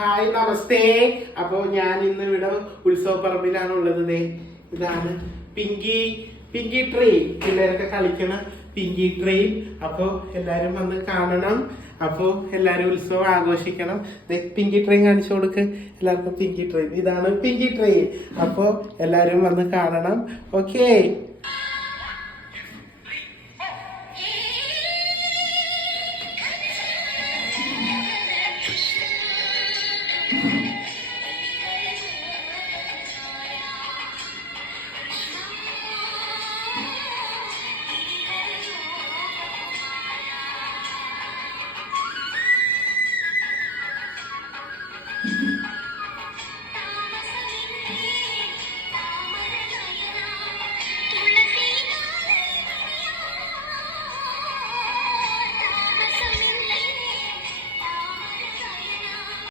Hi നമസ്തേ. അപ്പൊ ഞാൻ ഇന്ന് ഇവിടെ ഉത്സവ പറമ്പിലാണ് ഉള്ളത്. ഇതാണ് പിങ്കി ട്രെയിൻ, പിള്ളേരൊക്കെ കളിക്കണ പിങ്കി ട്രെയിൻ. അപ്പൊ എല്ലാരും വന്ന് കാണണം. അപ്പൊ എല്ലാരും ഉത്സവം ആഘോഷിക്കണം. പിങ്കി ട്രെയിൻ കാണിച്ചു കൊടുക്ക് എല്ലാവർക്കും. പിങ്കി ട്രെയിൻ, ഇതാണ് പിങ്കി ട്രെയിൻ. അപ്പൊ എല്ലാരും വന്ന് കാണണം. ഓക്കേ.